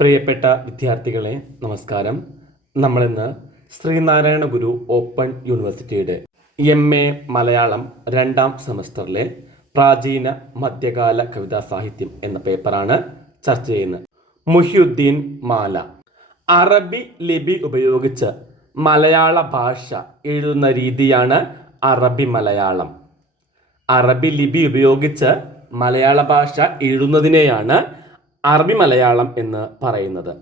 പ്രിയപ്പെട്ട വിദ്യാർത്ഥികളെ നമസ്കാരം. നമ്മളിന്ന് ശ്രീനാരായണ ഗുരു ഓപ്പൺ യൂണിവേഴ്സിറ്റിയുടെ MA മലയാളം 2ാം സെമസ്റ്ററിലെ പ്രാചീന മധ്യകാല കവിതാ സാഹിത്യം എന്ന പേപ്പറാണ് ചർച്ച ചെയ്യുന്നത്. മുഹിയുദ്ദീൻ മാല. അറബി ലിപി ഉപയോഗിച്ച് മലയാള ഭാഷ എഴുതുന്ന രീതിയാണ് അറബി മലയാളം. അറബി ലിപി ഉപയോഗിച്ച് മലയാള ഭാഷ എഴുതുന്നതിനെയാണ് അറബി മലയാളം എന്ന് പറയുന്നത്.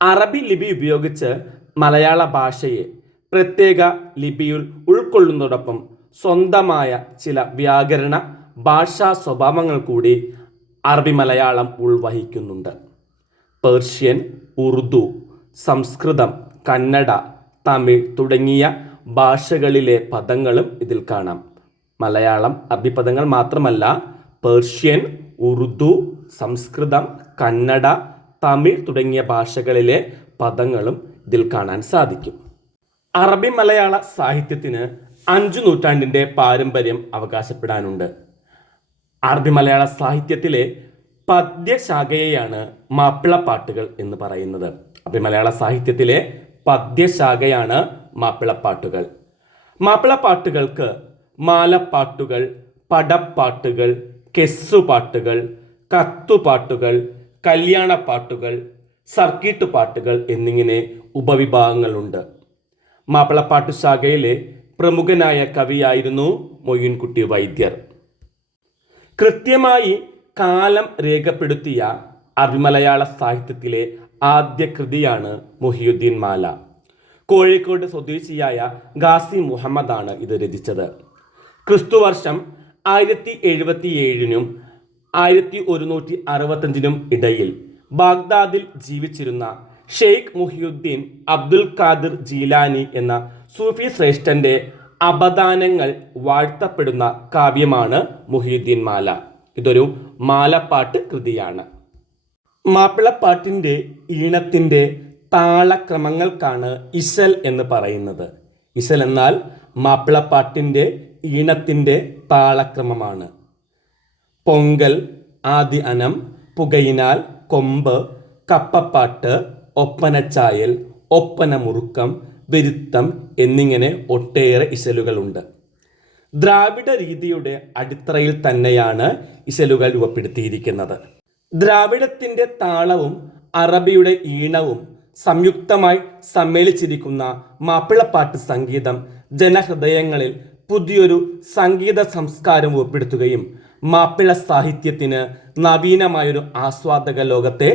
അറബി ലിപി ഉപയോഗിച്ച് മലയാള ഭാഷയെ പ്രത്യേക ലിപിയിൽ ഉൾക്കൊള്ളുന്നതോടൊപ്പം സ്വന്തമായ ചില വ്യാകരണ ഭാഷാ സ്വഭാവങ്ങൾ കൂടി അറബി മലയാളം ഉൾവഹിക്കുന്നുണ്ട്. പേർഷ്യൻ, ഉറുദു, സംസ്കൃതം, കന്നഡ, തമിഴ് തുടങ്ങിയ ഭാഷകളിലെ പദങ്ങളും ഇതിൽ കാണാം. മലയാളം അറബി പദങ്ങൾ മാത്രമല്ല, പേർഷ്യൻ, ഉറുദു, സംസ്കൃതം, കന്നഡ, തമിഴ് തുടങ്ങിയ ഭാഷകളിലെ പദങ്ങളും ഇതിൽ കാണാൻ സാധിക്കും. അറബി മലയാള സാഹിത്യത്തിന് 5 നൂറ്റാണ്ടിൻ്റെ പാരമ്പര്യം അവകാശപ്പെടാനുണ്ട്. അറബി മലയാള സാഹിത്യത്തിലെ പദ്യശാഖയെയാണ് മാപ്പിളപ്പാട്ടുകൾ എന്ന് പറയുന്നത്. അറബി മലയാള സാഹിത്യത്തിലെ പദ്യശാഖയാണ് മാപ്പിളപ്പാട്ടുകൾ. മാപ്പിളപ്പാട്ടുകൾക്ക് മാലപ്പാട്ടുകൾ, പടപ്പാട്ടുകൾ, കെസ്സുപാട്ടുകൾ, കത്തുപാട്ടുകൾ, കല്യാണപ്പാട്ടുകൾ, സർക്കീട്ട് പാട്ടുകൾ എന്നിങ്ങനെ ഉപവിഭാഗങ്ങളുണ്ട്. മാപ്പിളപ്പാട്ടു ശാഖയിലെ പ്രമുഖനായ കവിയായിരുന്നു മൊയ്‌ൻകുട്ടി വൈദ്യർ. കൃത്യമായി കാലം രേഖപ്പെടുത്തിയ അറബി മലയാള സാഹിത്യത്തിലെ ആദ്യ കൃതിയാണ് മുഹിയുദ്ദീൻ മാല. കോഴിക്കോട് സ്വദേശിയായ ഗാസി മുഹമ്മദാണ് ഇത് രചിച്ചത്. ക്രിസ്തുവർഷം 1077 1165 ഇടയിൽ ബാഗ്ദാദിൽ ജീവിച്ചിരുന്ന ഷെയ്ഖ് മുഹിയുദ്ദീൻ അബ്ദുൽ ഖാദിർ ജീലാനി എന്ന സൂഫി ശ്രേഷ്ഠന്റെ അപദാനങ്ങൾ വാഴ്ത്തപ്പെടുന്ന കാവ്യമാണ് മുഹിയുദ്ദീൻ മാല. ഇതൊരു മാലപ്പാട്ട് കൃതിയാണ്. മാപ്പിളപ്പാട്ടിൻ്റെ ഈണത്തിൻ്റെ താളക്രമങ്ങൾക്കാണ് ഇശൽ എന്ന് പറയുന്നത്. ഇശൽ എന്നാൽ മാപ്പിളപ്പാട്ടിൻ്റെ ഈണത്തിൻ്റെ താളക്രമമാണ്. പൊങ്കൽ, ആദി അനം, പുകയിനാൽ, കൊമ്പ്, കപ്പപ്പാട്ട്, ഒപ്പനച്ചായൽ, ഒപ്പന മുറുക്കം, വിരുത്തം എന്നിങ്ങനെ ഒട്ടേറെ ഇശലുകളുണ്ട്. ദ്രാവിഡ രീതിയുടെ അടിത്തറയിൽ തന്നെയാണ് ഇശലുകൾ രൂപപ്പെടുത്തിയിരിക്കുന്നത്. ദ്രാവിഡത്തിൻ്റെ താളവും അറബിയുടെ ഈണവും സംയുക്തമായി സമ്മേളിച്ചിരിക്കുന്ന മാപ്പിളപ്പാട്ട് സംഗീതം ജനഹൃദയങ്ങളിൽ പുതിയൊരു സംഗീത സംസ്കാരം രൂപപ്പെടുത്തുകയും മാപ്പിള സാഹിത്യത്തിന് നവീനമായൊരു ആസ്വാദക ലോകത്തെ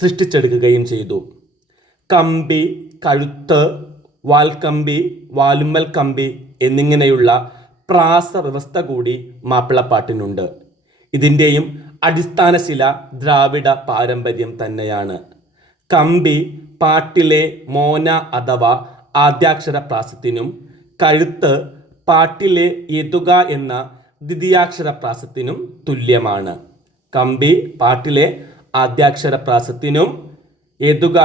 സൃഷ്ടിച്ചെടുക്കുകയും ചെയ്തു. കമ്പി, കഴുത്ത്, വാൽക്കമ്പി, വാലുമ്മൽ കമ്പി എന്നിങ്ങനെയുള്ള പ്രാസ വ്യവസ്ഥ കൂടി മാപ്പിളപ്പാട്ടിനുണ്ട്. ഇതിൻ്റെയും അടിസ്ഥാനശില ദ്രാവിഡ പാരമ്പര്യം തന്നെയാണ്. കമ്പി പാട്ടിലെ മോന അഥവാ ആദ്യാക്ഷര പ്രാസത്തിനും, കഴുത്ത് പാട്ടിലെ യതുക എന്ന ദ്വിതീയാക്ഷര പ്രാസത്തിനും തുല്യമാണ്. കമ്പി പാട്ടിലെ ആദ്യാക്ഷര പ്രാസത്തിനും യതുക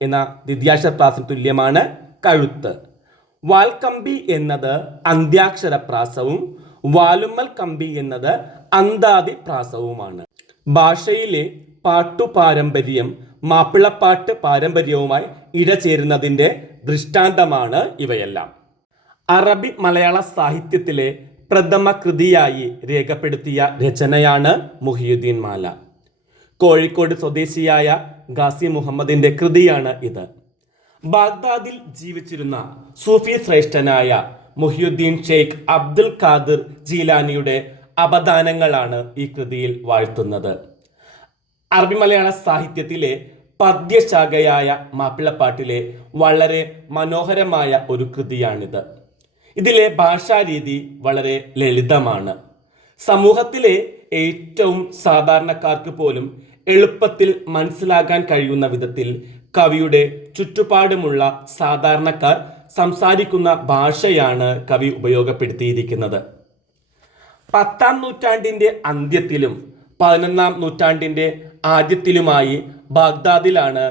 എന്ന ദ്വിതീയാക്ഷര പ്രാസത്തിന് തുല്യമാണ് കഴുത്ത്. വാൽക്കമ്പി എന്നത് അന്ത്യാക്ഷര പ്രാസവും വാലുമ്മൽ കമ്പി എന്നത് അന്താദി പ്രാസവുമാണ്. ഭാഷയിലെ പാട്ടുപാരമ്പര്യം മാപ്പിളപ്പാട്ട് പാരമ്പര്യവുമായി ഇഴചേരുന്നതിൻ്റെ ദൃഷ്ടാന്തമാണ് ഇവയെല്ലാം. അറബി മലയാള സാഹിത്യത്തിലെ പ്രഥമ കൃതിയായി രേഖപ്പെടുത്തിയ രചനയാണ് മുഹിയുദ്ദീൻ മാല. കോഴിക്കോട് സ്വദേശിയായ ഗാസി മുഹമ്മദിൻ്റെ കൃതിയാണ് ഇത്. ബാഗ്ദാദിൽ ജീവിച്ചിരുന്ന സൂഫി ശ്രേഷ്ഠനായ മുഹിയുദ്ദീൻ ഷെയ്ഖ് അബ്ദുൽ ഖാദിർ ജീലാനിയുടെ അപദാനങ്ങളാണ് ഈ കൃതിയിൽ വാഴ്ത്തുന്നത്. അറബി മലയാള സാഹിത്യത്തിലെ പദ്യശാഖയായ മാപ്പിളപ്പാട്ടിലെ വളരെ മനോഹരമായ ഒരു കൃതിയാണിത്. ഇതിലെ ഭാഷാരീതി വളരെ ലളിതമാണ്. സമൂഹത്തിലെ ഏറ്റവും സാധാരണക്കാർക്ക് പോലും എളുപ്പത്തിൽ മനസ്സിലാക്കാൻ കഴിയുന്ന വിധത്തിൽ കവിയുടെ ചുറ്റുപാടുമുള്ള സാധാരണക്കാർ സംസാരിക്കുന്ന ഭാഷയാണ് കവി ഉപയോഗപ്പെടുത്തിയിരിക്കുന്നത്. 10ാം നൂറ്റാണ്ടിൻ്റെ അന്ത്യത്തിലും 11ാം നൂറ്റാണ്ടിൻ്റെ ആദ്യത്തിലുമായി ബാഗ്ദാദിലാണ്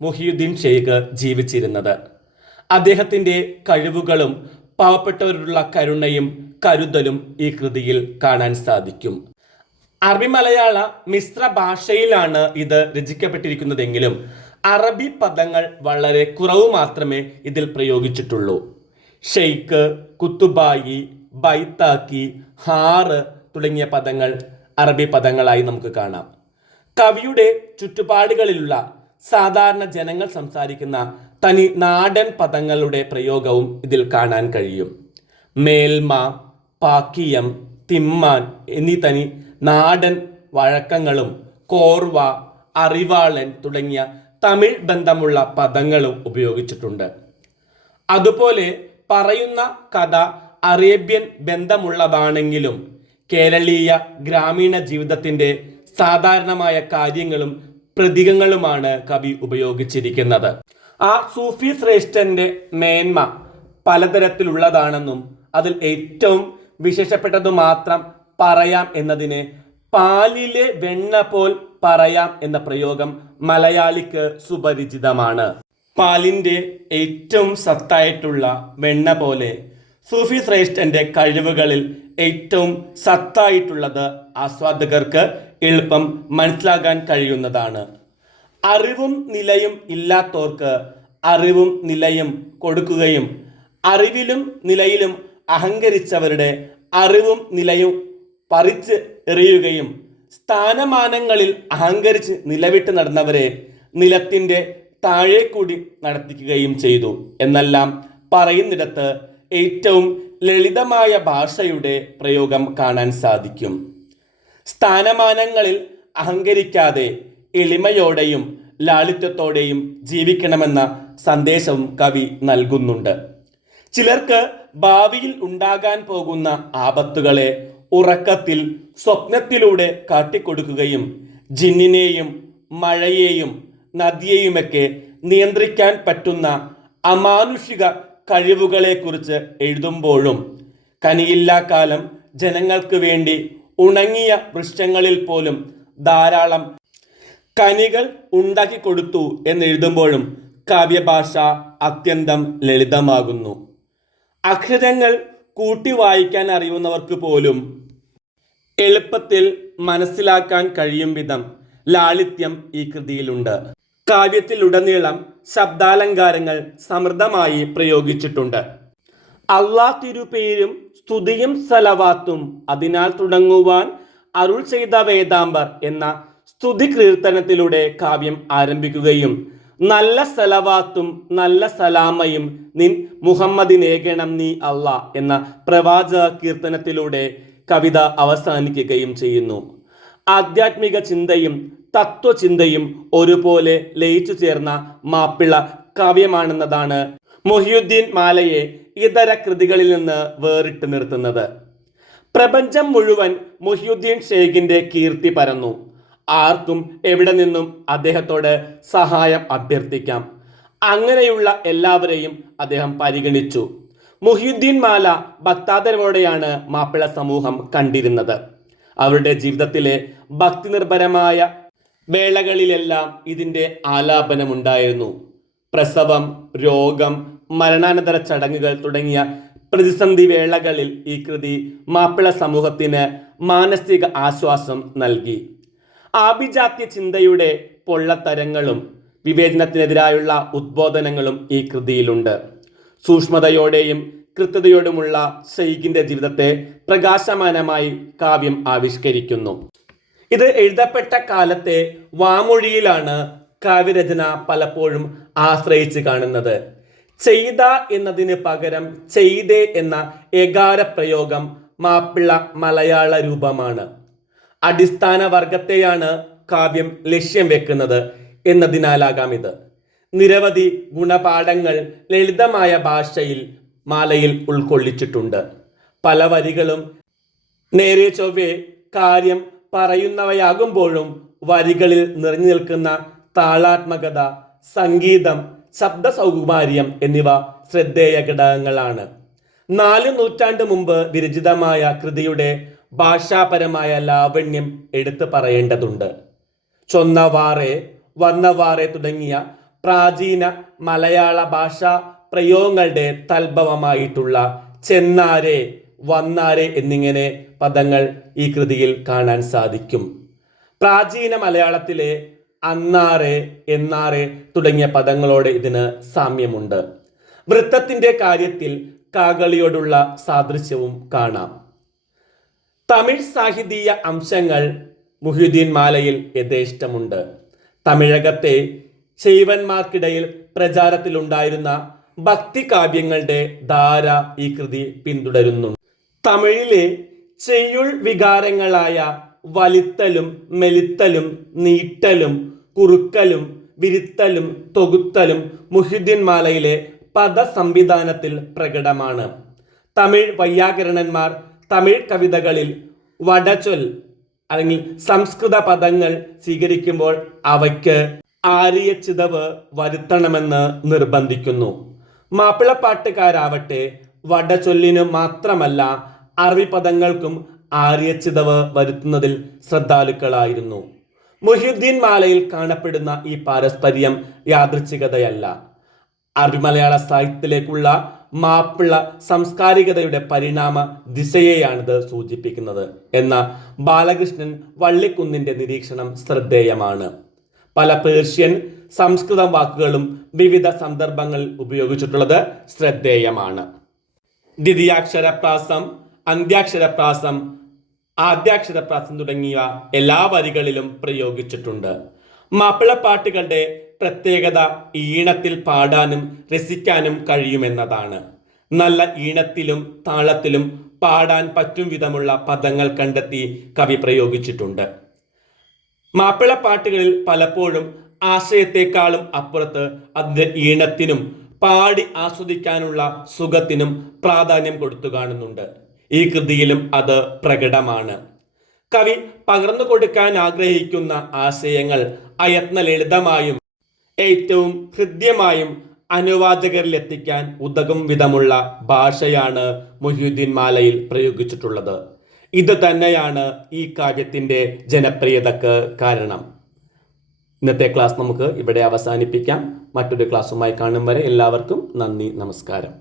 മുഹിയുദ്ദീൻ ഷെയ്ഖ് ജീവിച്ചിരുന്നത്. അദ്ദേഹത്തിൻ്റെ കഴിവുകളും പാവപ്പെട്ടവരോടുള്ള കരുണയും കരുതലും ഈ കൃതിയിൽ കാണാൻ സാധിക്കും. അറബി മലയാള മിശ്ര ഭാഷയിലാണ് ഇത് രചിക്കപ്പെട്ടിരിക്കുന്നതെങ്കിലും അറബി പദങ്ങൾ വളരെ കുറവ് മാത്രമേ ഇതിൽ പ്രയോഗിച്ചിട്ടുള്ളൂ. ഷെയ്ഖ്, കുത്തുബായി, ബൈത്താക്കി, ഹാറ് തുടങ്ങിയ പദങ്ങൾ അറബി പദങ്ങളായി നമുക്ക് കാണാം. കവിയുടെ ചുറ്റുപാടുകളിലുള്ള സാധാരണ ജനങ്ങൾ സംസാരിക്കുന്ന തനി നാടൻ പദങ്ങളുടെ പ്രയോഗവും ഇതിൽ കാണാൻ കഴിയും. മേൽമ, പാക്കിയം, തിമ്മാൻ എന്നീ തനി നാടൻ വഴക്കങ്ങളും കോർവ, അറിവാളൻ തുടങ്ങിയ തമിഴ് ബന്ധമുള്ള പദങ്ങളും ഉപയോഗിച്ചിട്ടുണ്ട്. അതുപോലെ പറയുന്ന കഥ അറേബ്യൻ ബന്ധമുള്ളതാണെങ്കിലും കേരളീയ ഗ്രാമീണ ജീവിതത്തിൻ്റെ സാധാരണമായ കാര്യങ്ങളും പ്രതീകങ്ങളുമാണ് കവി ഉപയോഗിച്ചിരിക്കുന്നത്. ആ സൂഫി ശ്രേഷ്ഠന്റെ മേന്മ പലതരത്തിലുള്ളതാണെന്നും അതിൽ ഏറ്റവും വിശേഷപ്പെട്ടതു മാത്രം പറയാം എന്നതിന് പാലിലെ വെണ്ണ പോൽ പറയാം എന്ന പ്രയോഗം മലയാളിക്ക് സുപരിചിതമാണ്. പാലിൻ്റെ ഏറ്റവും സത്തായിട്ടുള്ള വെണ്ണ പോലെ സൂഫി ശ്രേഷ്ഠന്റെ കഴിവുകളിൽ ഏറ്റവും സത്തായിട്ടുള്ളത് ആസ്വാദകർക്ക് എളുപ്പം മനസ്സിലാക്കാൻ കഴിയുന്നതാണ്. അറിവും നിലയും ഇല്ലാത്തവർക്ക് അറിവും നിലയും കൊടുക്കുകയും അറിവിലും നിലയിലും അഹങ്കരിച്ചവരുടെ അറിവും നിലയും പറിച്ച് എറിയുകയും സ്ഥാനമാനങ്ങളിൽ അഹങ്കരിച്ച് നിലവിട്ട് നടന്നവരെ നിലത്തിൻ്റെ താഴെ കൂടി നടത്തിക്കുകയും ചെയ്തു എന്നെല്ലാം പറയുന്നിടത്ത് ഏറ്റവും ലളിതമായ ഭാഷയുടെ പ്രയോഗം കാണാൻ സാധിക്കും. സ്ഥാനമാനങ്ങളിൽ അഹങ്കരിക്കാതെ എളിമയോടെയും ലാളിത്യത്തോടെയും ജീവിക്കണമെന്ന സന്ദേശവും കവി നൽകുന്നുണ്ട്. ചിലർക്ക് ഭാവിയിൽ ഉണ്ടാകാൻ പോകുന്ന ആപത്തുകളെ ഉറക്കത്തിൽ സ്വപ്നത്തിലൂടെ കാട്ടിക്കൊടുക്കുകയും ജിന്നിനെയും മഴയെയും നദിയെയുമൊക്കെ നിയന്ത്രിക്കാൻ പറ്റുന്ന അമാനുഷിക കഴിവുകളെക്കുറിച്ച് എഴുതുമ്പോഴും കനിയില്ലാ കാലം ജനങ്ങൾക്ക് വേണ്ടി ഉണങ്ങിയ വൃക്ഷങ്ങളിൽ പോലും ധാരാളം കനികൾ ഉണ്ടാക്കി കൊടുത്തു എന്നെഴുതുമ്പോഴും കാവ്യഭാഷ അത്യന്തം ലളിതമാകുന്നു. അക്ഷരങ്ങൾ കൂട്ടി വായിക്കാൻ അറിയുന്നവർക്ക് പോലും എളുപ്പത്തിൽ മനസ്സിലാക്കാൻ കഴിയും വിധം ലാളിത്യം ഈ കൃതിയിലുണ്ട്. കാവ്യത്തിലുടനീളം ശബ്ദാലങ്കാരങ്ങൾ സമൃദ്ധമായി പ്രയോഗിച്ചിട്ടുണ്ട്. അള്ളാഹ് തിരുപേരും സ്തുതിയും സലവാത്തും അതിനാൽ തുടങ്ങുവാൻ അരുൾ ചെയ്ത വേദാംബർ എന്ന സ്തുതി കീർത്തനത്തിലൂടെ കാവ്യം ആരംഭിക്കുകയും നല്ല സലവാത്തും നല്ല സലാമയും നിൻ മുഹമ്മദിനേകണം നീ അള്ളാ എന്ന പ്രവാചക കീർത്തനത്തിലൂടെ കവിത അവസാനിക്കുകയും ചെയ്യുന്നു. ആധ്യാത്മിക ചിന്തയും തത്വചിന്തയും ഒരുപോലെ ലയിച്ചു ചേർന്ന മാപ്പിള കാവ്യമാണെന്നതാണ് മുഹിയുദ്ദീൻ മാലയെ ഇതര കൃതികളിൽ നിന്ന് വേറിട്ട് നിർത്തുന്നത്. പ്രപഞ്ചം മുഴുവൻ മുഹിയുദ്ദീൻ ഷേഖിന്റെ കീർത്തി പരന്നു. ആർക്കും എവിടെ നിന്നും അദ്ദേഹത്തോട് സഹായം അഭ്യർത്ഥിക്കാം. അങ്ങനെയുള്ള എല്ലാവരെയും അദ്ദേഹം പരിഗണിച്ചു. മുഹിയുദ്ദീൻ മാല ഭക്താദരവോടെയാണ് മാപ്പിള സമൂഹം കണ്ടിരുന്നത്. അവരുടെ ജീവിതത്തിലെ ഭക്തി നിർഭരമായ വേളകളിലെല്ലാം ഇതിൻ്റെ ആലാപനമുണ്ടായിരുന്നു. പ്രസവം, രോഗം, മരണാനന്തര ചടങ്ങുകൾ തുടങ്ങിയ പ്രതിസന്ധി വേളകളിൽ ഈ കൃതി മാപ്പിള സമൂഹത്തിന് മാനസിക ആശ്വാസം നൽകി. ആഭിജാത്യ ചിന്തയുടെ പൊള്ളത്തരങ്ങളും വിവേചനത്തിനെതിരായുള്ള ഉദ്ബോധനങ്ങളും ഈ കൃതിയിലുണ്ട്. സൂക്ഷ്മതയോടെയും കൃത്യതയോടുമുള്ള ഷെയ്ഖിന്റെ ജീവിതത്തെ പ്രകാശമാനമായി കാവ്യം ആവിഷ്കരിക്കുന്നു. ഇത് എഴുതപ്പെട്ട കാലത്തെ വാമൊഴിയിലാണ് കാവ്യരചന പലപ്പോഴും ആശ്രയിച്ച് കാണുന്നത്. ചെയ്ത എന്നതിന് പകരം ചെയ്തേ എന്ന ഏകാര പ്രയോഗം മാപ്പിള മലയാള രൂപമാണ്. അടിസ്ഥാന വർഗത്തെയാണ് കാവ്യം ലക്ഷ്യം വെക്കുന്നത് എന്നതിനാലാകാം ഇത്. നിരവധി ഗുണപാഠങ്ങൾ ലളിതമായ ഭാഷയിൽ മാലയിൽ ഉൾക്കൊള്ളിച്ചിട്ടുണ്ട്. പല വരികളും നേരെ ചൊവ്വേ കാര്യം പറയുന്നവയാകുമ്പോഴും വരികളിൽ നിറഞ്ഞു നിൽക്കുന്ന താളാത്മകത, സംഗീതം, ശബ്ദ സൗകുമാര്യം എന്നിവ ശ്രദ്ധേയ ഘടകങ്ങളാണ്. 4 നൂറ്റാണ്ട് മുമ്പ് വിരചിതമായ കൃതിയുടെ ഭാഷാപരമായ ലാവണ്യം എടുത്തു പറയേണ്ടതുണ്ട്. ചൊന്നവാറെ, വന്നവാറെ തുടങ്ങിയ പ്രാചീന മലയാള ഭാഷാ പ്രയോഗങ്ങളുടെ തൽഭവമായിട്ടുള്ള ചെന്നാരെ, വന്നാരെ എന്നിങ്ങനെ പദങ്ങൾ ഈ കൃതിയിൽ കാണാൻ സാധിക്കും. പ്രാചീന മലയാളത്തിലെ അന്നാറെ, എന്നാറെ തുടങ്ങിയ പദങ്ങളോട് ഇതിന് സാമ്യമുണ്ട്. വൃത്തത്തിന്റെ കാര്യത്തിൽ കാകളിയോടുള്ള സാദൃശ്യവും കാണാം. തമിഴ് സാഹിതീയ അംശങ്ങൾ മുഹ്യിദ്ദീൻ മാലയിൽ യഥേഷ്ടമുണ്ട്. തമിഴകത്തെ ശൈവന്മാർക്കിടയിൽ പ്രചാരത്തിലുണ്ടായിരുന്ന ഭക്തികാവ്യങ്ങളുടെ ധാര ഈ കൃതി പിന്തുടരുന്നു. തമിഴിലെ ചെയ്യുൾ വികാരങ്ങളായ വലിത്തലും മെലിത്തലും നീട്ടലും കുറുക്കലും വിരുത്തലും തൊകുത്തലും മുഹ്യിദ്ദീൻ മാലയിലെ പദസംവിധാനത്തിൽ പ്രകടമാണ്. തമിഴ് വൈയാകരണന്മാർ തമിഴ് കവിതകളിൽ വടചൊൽ അല്ലെങ്കിൽ സംസ്കൃത പദങ്ങൾ സ്വീകരിക്കുമ്പോൾ അവയ്ക്ക് ആര്യച്ചിതവ് വരുത്തണമെന്ന് നിർബന്ധിക്കുന്നു. മാപ്പിളപ്പാട്ടുകാരാവട്ടെ വടചൊല്ലിന് മാത്രമല്ല അറബി പദങ്ങൾക്കും ആര്യച്ചിതവ് വരുത്തുന്നതിൽ ശ്രദ്ധാലുക്കളായിരുന്നു. മുഹ്യിദ്ദീൻ മാലയിൽ കാണപ്പെടുന്ന ഈ പാരസ്പര്യം യാദൃച്ഛികതയല്ല. അറബി മലയാള സാഹിത്യത്തിലേക്കുള്ള മാപ്പിള സാംസ്കാരികതയുടെ പരിണാമ ദിശയെയാണിത് സൂചിപ്പിക്കുന്നത് എന്ന ബാലകൃഷ്ണൻ വള്ളിക്കുന്നിന്റെ നിരീക്ഷണം ശ്രദ്ധേയമാണ്. പല പേർഷ്യൻ സംസ്കൃത വാക്കുകളും വിവിധ സന്ദർഭങ്ങളിൽ ഉപയോഗിച്ചിട്ടുള്ളത് ശ്രദ്ധേയമാണ്. ദ്വിതീയാക്ഷരപ്രാസം, അന്ത്യാക്ഷരപ്രാസം, ആദ്യാക്ഷരപ്രാസം തുടങ്ങിയ എല്ലാ വരികളിലും പ്രയോഗിച്ചിട്ടുണ്ട്. മാപ്പിളപ്പാട്ടുകളുടെ പ്രത്യേകത ഈണത്തിൽ പാടാനും രസിക്കാനും കഴിയുമെന്നതാണ്. നല്ല ഈണത്തിലും താളത്തിലും പാടാൻ പറ്റും വിധമുള്ള പദങ്ങൾ കണ്ടെത്തി കവി പ്രയോഗിച്ചിട്ടുണ്ട്. മാപ്പിളപ്പാട്ടുകളിൽ പലപ്പോഴും ആശയത്തെക്കാളും അപ്പുറത്ത് അതിൻ്റെ ഈണത്തിനും പാടി ആസ്വദിക്കാനുള്ള സുഖത്തിനും പ്രാധാന്യം കൊടുത്തു കാണുന്നുണ്ട്. ഈ കൃതിയിലും അത് പ്രകടമാണ്. കവി പകർന്നു കൊടുക്കാൻ ആഗ്രഹിക്കുന്ന ആശയങ്ങൾ അയത്ന ലളിതമായും ഏറ്റവും ഹൃദ്യമായും അനുവാചകരിൽ എത്തിക്കാൻ ഉതകും വിധമുള്ള ഭാഷയാണ് മുഹ്യിദ്ദീൻ മാലയിൽ പ്രയോഗിച്ചിട്ടുള്ളത്. ഇത് തന്നെയാണ് ഈ കാവ്യത്തിൻ്റെ ജനപ്രിയതക്ക് കാരണം. ഇന്നത്തെ ക്ലാസ് നമുക്ക് ഇവിടെ അവസാനിപ്പിക്കാം. മറ്റൊരു ക്ലാസ്സുമായി കാണും വരെ എല്ലാവർക്കും നന്ദി, നമസ്കാരം.